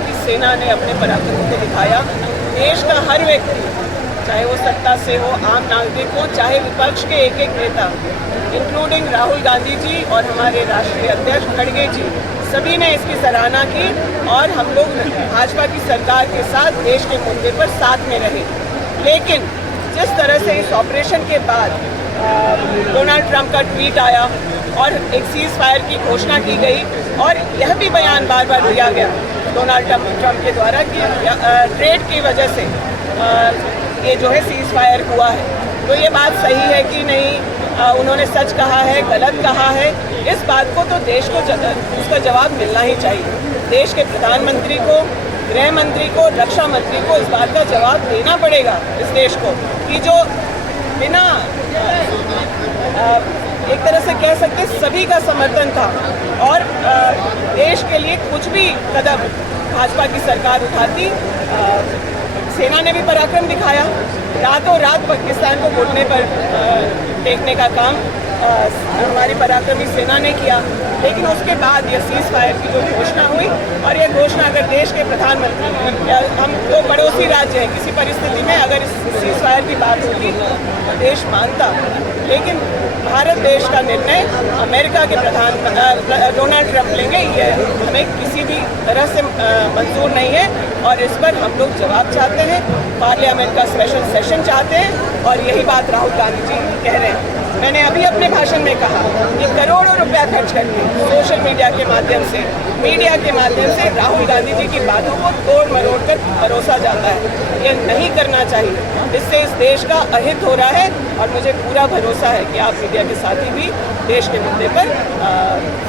कि सेना ने अपने पराक्रम को दिखाया। देश का हर व्यक्ति, चाहे वो सत्ता से हो, आम नागरिक हो, चाहे विपक्ष के एक एक नेता, इंक्लूडिंग राहुल गांधी जी और हमारे राष्ट्रीय अध्यक्ष खड़गे जी, सभी ने इसकी सराहना की और हम लोग भाजपा की सरकार के साथ देश के मुद्दे पर साथ में रहे। लेकिन जिस तरह से इस ऑपरेशन के बाद डोनाल्ड ट्रंप का ट्वीट आया और एक सीज फायर की घोषणा की गई और यह भी बयान बार बार दिया गया डोनाल्ड ट्रंप के द्वारा कि ट्रेड की वजह से ये जो है सीज फायर हुआ है, तो ये बात सही है कि नहीं, उन्होंने सच कहा है, गलत कहा है, इस बात को तो देश को उसका जवाब मिलना ही चाहिए। देश के प्रधानमंत्री को, गृह मंत्री को, रक्षा मंत्री को इस बात का जवाब देना पड़ेगा इस देश को कि जो बिना एक तरह से कह सकते सभी का समर्थन था और देश के लिए कुछ भी कदम भाजपा की सरकार उठाती, सेना ने भी पराक्रम दिखाया। रातों रात पाकिस्तान को घुटने पर टेकने का काम हमारी पराक्रमी सेना ने किया, लेकिन उसके बाद ये सीज फायर की जो घोषणा हुई और ये घोषणा अगर देश के प्रधानमंत्री, हम तो पड़ोसी राज्य हैं, किसी परिस्थिति में अगर इस सीज फायर की बात होती तो देश मानता, लेकिन भारत देश का निर्णय अमेरिका के डोनाल्ड ट्रंप लेंगे, ये हमें किसी भी तरह से मंजूर नहीं है और इस पर हम लोग जवाब चाहते हैं। पार्लियामेंट का स्पेशल सेशन चाहते हैं और यही बात राहुल गांधी जी कह रहे हैं। मैंने अभी अपने भाषण में कहा कि करोड़ों रुपया खर्च करके सोशल मीडिया के माध्यम से, मीडिया के माध्यम से राहुल गांधी जी की बातों को तोड़ मरोड़ कर परोसा जाता है। ये नहीं करना चाहिए, इससे इस देश का अहित हो रहा है और मुझे पूरा भरोसा है कि आप मीडिया के साथी भी देश के मुद्दे पर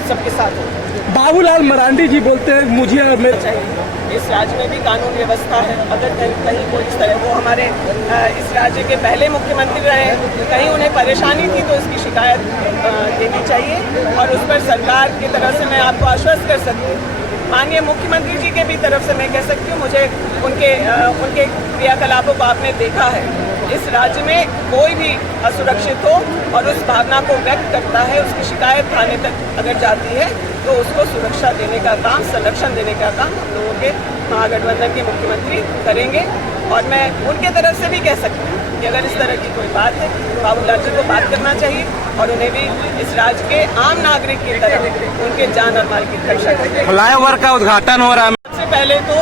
सबके साथ हो। बाबूलाल मरांडी जी बोलते हैं मुझे और मेरे चाहिए, इस राज्य में भी कानून व्यवस्था है, अगर कहीं कोई इस तरह, वो हमारे इस राज्य के पहले मुख्यमंत्री रहे, कहीं उन्हें परेशानी थी तो इसकी शिकायत देनी चाहिए और उस पर सरकार की तरफ से मैं आपको आश्वस्त कर सकती हूँ। माननीय मुख्यमंत्री जी के भी तरफ से मैं कह सकती हूँ, मुझे उनके क्रियाकलापों को आपने देखा है। इस राज्य में कोई भी असुरक्षित हो और उस भावना को व्यक्त करता है, उसकी शिकायत थाने तक अगर जाती है तो उसको सुरक्षा देने का काम, संरक्षण देने का काम हम लोगों के महागठबंधन के मुख्यमंत्री करेंगे। और मैं उनके तरफ से भी कह सकती हूँ कि अगर इस तरह की कोई बात है तो बाबूलाल जी को बात करना चाहिए और उन्हें भी इस राज्य के आम नागरिक की तरह उनके जान और माल की रक्षा करनी चाहिए। फ्लाईओवर का उद्घाटन हो रहा है। सबसे पहले तो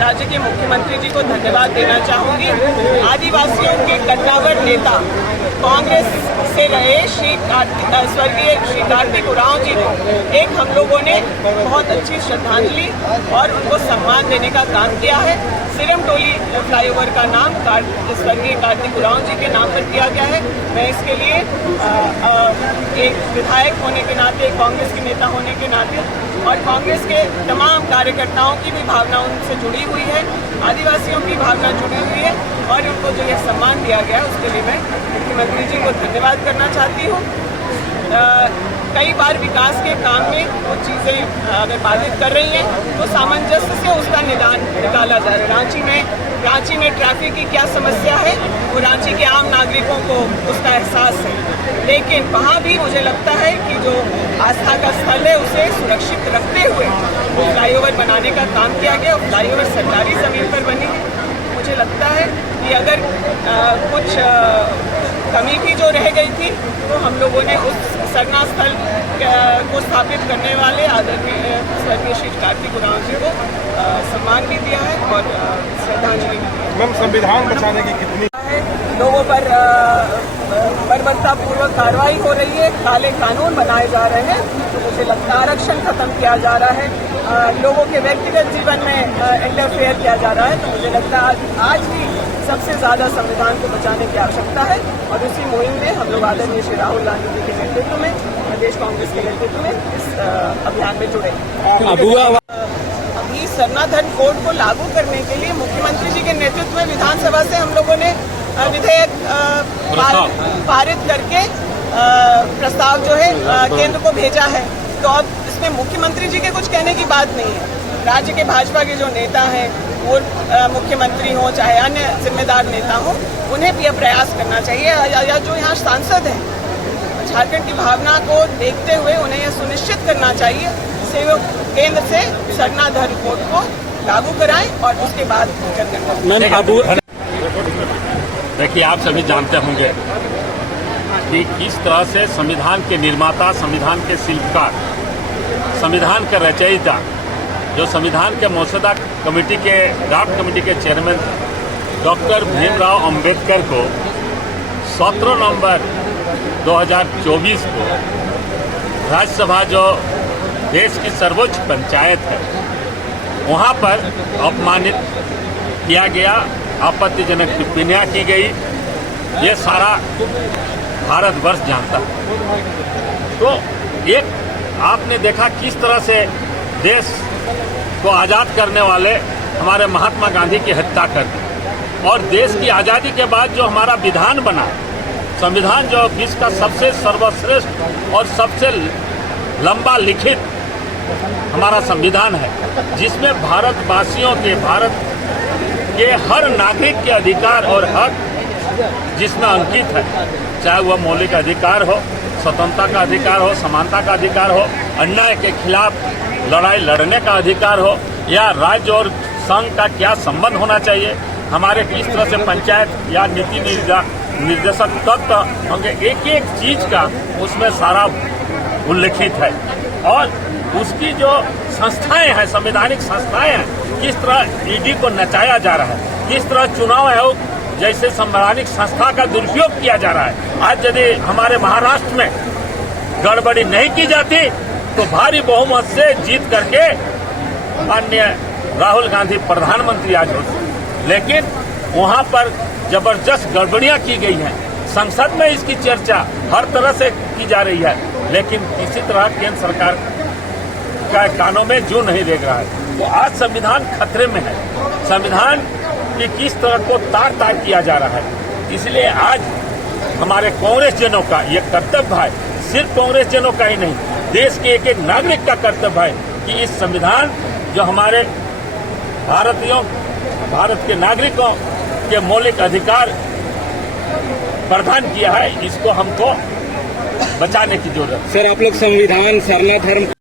राज्य के मुख्यमंत्री जी को धन्यवाद देना चाहूँगी। आदिवासियों के कट्टावर नेता, कांग्रेस से रहे स्वर्गीय श्री कार्तिक उरांव जी ने एक हम लोगों ने बहुत अच्छी श्रद्धांजलि और उनको सम्मान देने का काम किया है। सिरमटोली फ्लाईओवर का नाम स्वर्गीय कार्तिक उरांव जी के नाम पर किया गया है। मैं इसके लिए एक विधायक होने के नाते, कांग्रेस के नेता होने के नाते और कांग्रेस के तमाम कार्यकर्ताओं की भी भावना उनसे जुड़ी हुई है, आदिवासियों की भावना जुड़ी हुई है और उनको जो यह सम्मान दिया गया है उसके लिए मैं मुख्यमंत्री जी को धन्यवाद करना चाहती हूँ। कई बार विकास के काम में वो चीज़ें अगर बाधित कर रही हैं तो सामंजस्य से उसका निदान निकाला जा रहा है। रांची में ट्रैफिक की क्या समस्या है वो रांची के आम नागरिकों को उसका एहसास है, लेकिन वहाँ भी मुझे लगता है कि जो आस्था का स्थल है उसे सुरक्षित रखते हुए वो फ्लाईओवर बनाने का काम किया गया। फ्लाईओवर सरकारी ज़मीन पर बनी है। मुझे लगता है कि अगर कुछ कमी भी जो रह गई थी तो हम लोगों ने उस सरना स्थल को स्थापित करने वाले आदरणीय स्वर्गीय श्री कार्तिक उरांव जी को सम्मान भी दिया है और श्रद्धांजलि भी दी है। संविधान बचाने की कितनी लोगों पर बर्बरतापूर्वक कार्रवाई हो रही है, काले कानून बनाए जा रहे हैं, तो मुझे लगता है आरक्षण खत्म किया जा रहा है, लोगों के व्यक्तिगत जीवन में इंटरफेयर किया जा रहा है, तो मुझे लगता है आज भी सबसे ज़्यादा संविधान को बचाने की आवश्यकता है और उसी मुहिम में हम लोग आदरणीय श्री राहुल गांधी जी के नेतृत्व में, प्रदेश कांग्रेस के नेतृत्व में इस अभियान में जुड़े। अभी सरना धर्म कोड को लागू करने के लिए मुख्यमंत्री जी के नेतृत्व में विधानसभा से हम लोगों ने विधेयक पारित करके प्रस्ताव जो है केंद्र को भेजा है, तो अब इसमें मुख्यमंत्री जी के कुछ कहने की बात नहीं है। राज्य के भाजपा के जो नेता हैं वो मुख्यमंत्री हों चाहे अन्य जिम्मेदार नेता हों, उन्हें भी प्रयास करना चाहिए या जो यहाँ सांसद हैं झारखंड की भावना को देखते हुए उन्हें यह सुनिश्चित करना चाहिए कि वो केंद्र से सरना धर्म कोड को लागू कराएं और उसके बाद चर्चा करें। मैम अबू देखिए, आप सभी जानते होंगे कि किस तरह से संविधान के निर्माता, संविधान के शिल्पकार, संविधान के रचयिता, जो संविधान के मसौदा कमेटी के ड्राफ्ट कमेटी के चेयरमैन डॉक्टर भीमराव अंबेडकर को 17 नवंबर 2024 को राज्यसभा, जो देश की सर्वोच्च पंचायत है, वहाँ पर अपमानित किया गया, आपत्तिजनक टिप्पणियाँ की गई। ये सारा भारतवर्ष जानता है। तो एक आपने देखा किस तरह से देश को आज़ाद करने वाले हमारे महात्मा गांधी की हत्या कर दी, और देश की आज़ादी के बाद जो हमारा विधान बना, संविधान जो विश्व का सबसे सर्वश्रेष्ठ और सबसे लंबा लिखित हमारा संविधान है, जिसमें भारतवासियों के, भारत के हर नागरिक के अधिकार और हक जिसमें अंकित है, चाहे वह मौलिक अधिकार हो, स्वतंत्रता का अधिकार हो, समानता का अधिकार हो, अन्याय के खिलाफ लड़ाई लड़ने का अधिकार हो, या राज्य और संघ का क्या संबंध होना चाहिए, हमारे किस तरह से पंचायत या नीति निर्देशक तत्व होंगे, एक एक चीज का उसमें सारा उल्लेखित है। और उसकी जो संस्थाएं हैं, संवैधानिक संस्थाएं हैं, किस तरह ईडी को नचाया जा रहा है, किस तरह चुनाव आयोग जैसे संवैधानिक संस्था का दुरुपयोग किया जा रहा है। आज यदि हमारे महाराष्ट्र में गड़बड़ी नहीं की जाती तो भारी बहुमत से जीत करके माननीय राहुल गांधी प्रधानमंत्री आज होते, लेकिन वहां पर जबरदस्त गड़बड़ियां की गई हैं। संसद में इसकी चर्चा हर तरह से की जा रही है, लेकिन किसी तरह केंद्र सरकार का कानों में जू नहीं देख रहा है। तो आज संविधान खतरे में है, संविधान की किस तरह को तार तार किया जा रहा है। इसलिए आज हमारे कांग्रेस जनों का ये कर्तव्य है, सिर्फ कांग्रेस जनों का ही नहीं, देश के एक एक नागरिक का कर्तव्य है कि इस संविधान जो हमारे भारत के नागरिकों के मौलिक अधिकार प्रदान किया है, इसको हमको बचाने की जरूरत है। सर, आप लोग संविधान सरना धर्म